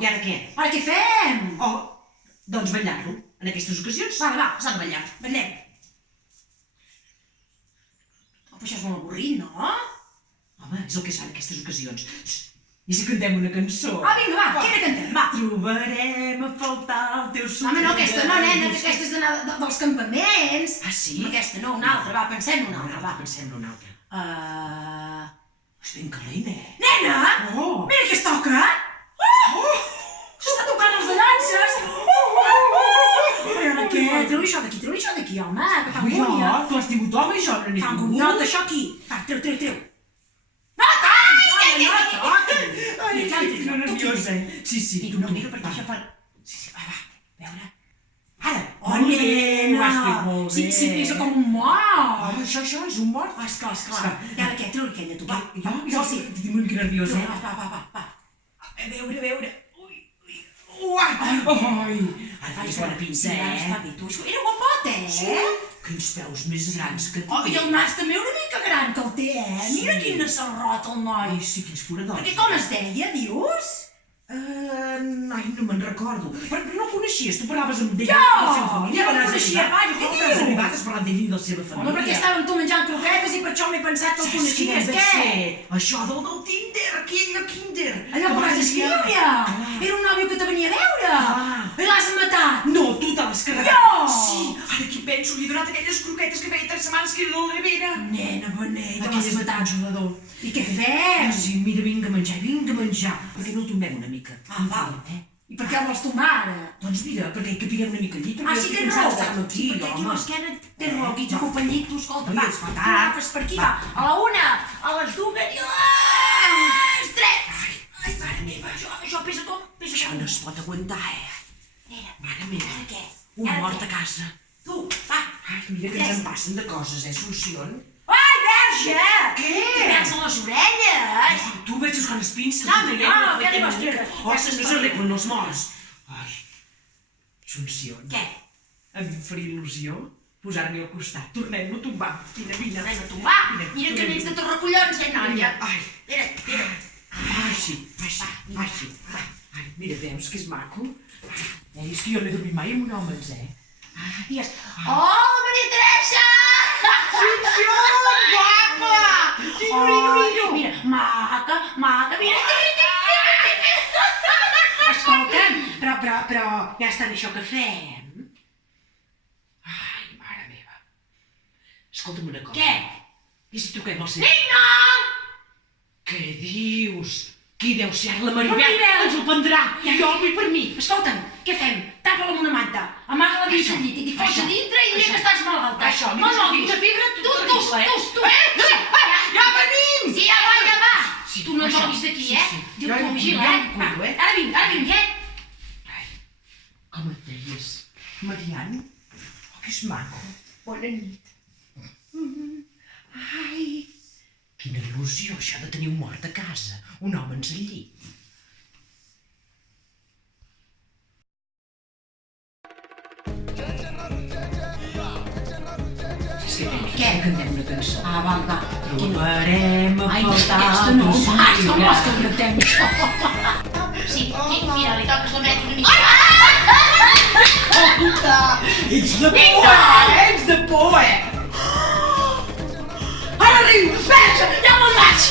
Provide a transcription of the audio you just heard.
i ara què? Ara què fem? Oh, doncs ballar-lo. En aquestes ocasions Va, s'ha de ballar. ballem. Oh, però això és molt avorrit, no? Home, és el que es fa en aquestes ocasions. I si cantem una cançó? Ah, vinga, va, quina cantem, va. Trobarem a faltar el teu somriure. Home, no, aquesta no, nena, que aquesta és dels campaments. Ah, sí? Aquesta no, una altra, va, pensem una altra, va. Pensem en una altra. Uh... És ben calent, eh? Nena! Oh! Mira què es toca! Oh! S'està tocant els de llances! Però què? Treu-li això d'aquí, home, que fa angúnia. Tu has tingut home i jo no n'he Fa tingut. angúniota, això aquí. Va, treu. No toquis! Ai, estic nerviosa, eh? Sí. Miro, perquè això fa... Sí, va, veure. Ara! Oh, nena! Ho has fet molt bé. Sí, pesa com un mort. Oh, això és un mort? Ah, esclar. I ara què? Treu-li aquella, tu, va. Jo estic una mica nerviosa, eh? Va. A veure. Uai! Ara fas bona pinça, Sí, ara eh? està bé, tu. Era guapot, eh? Quins peus més grans que Oh, i el nas també una mica gran que el té, eh? Mira quin nassalrot el noi. Ai, sí, quins foradors. Perquè com es deia, dius? Ai, no me'n recordo. Però no el coneixies, tu parlaves amb ell. Jo el coneixia, vaja, què Com dius? has arribat? Has parlat d'ell i de la seva família. Home, perquè estàvem tu menjant croquetes i per això m'he pensat que el coneixies, què? Això del Tinder, aquell Kinder. Allò que vas escriure! Era un nòvio que te venia a veure! I l'has matat! No, tu te l'has carregat. Jo! Sí, ara aquí penso, li he donat aquelles croquetes que feia 3 setmanes que eren a la nevera. Nena, benet, te l'has Aquelles de matat. congelador. I què fem? Sí, mira, vinga a menjar, perquè no el tombem una mica. Ah, val. I per què el vols tomar ara? Doncs mira, perquè hi capiguem una mica al llit. Ah, sí, tens raó. Sí, perquè aquí a l'esquena tens raó, aquí ets acompanyit, tu, escolta, va, es fa tard. agafes per aquí, va, a la 1, a les 2 i a les 3. Ai, mare meva, això pesa com? Això no es pot aguantar, eh? Mare meva, Ara què? un Ara mort què? a casa. Tu, va. Ai, mira que ens en passen de coses, Solució. Ai, verge! Què? Que vens a les orelles! Tu veig buscant les pinces. No, què li vols treure? Ostres, no s'arreglen els morts. Ai, Assumpció. Què? A mi em faria il·lusió posar-m'hi al costat. Tornem-lo a tombar. Vine. Anem a tombar. Mira que n'ets de tot recollons, noia. Ai. Mira. Ai, sí. Ai, mira, veus que és maco? És que jo no he dormit mai amb un home, Digues, oh, Maria Teresa! Assumpció, guapa! Mira, maca, mira. Escolta'm, però ja està bé això que fem. Ai, mare meva. Escolta'm una cosa. Què? I si truquem al seu... Vinga! Què dius? Qui deu ser la Maribel? Maribel! Ens ho prendrà! Ja, Jo vull per mi! Escolta'm, què fem? Tapa-la amb una manta, amaga-la dins del llit i t'hi fots a dintre i diré que estàs malalta. Això, No, una fibra, tu. Ja venim! Sí, ja va. Sí, Tu no això. toquis d'aquí, Sí, eh? sí. Diu Jo tu, em vigila, cuido, Va, eh? Ara vinc, eh? Ai, com et deies? Marian? Oh, que és maco. Bona nit. Ai, quina il·lusió, això de tenir un mort a casa. Un home en el llit. Què? Cantem una cançó. Ah, va. Trobarem a Ai, faltar aquesta no, el teu vas, com vols que somriure. cantem això? Sí, mira, li toques la meta una mica. Ets de por, ets de por, Ara riu, verge, ja me'n vaig!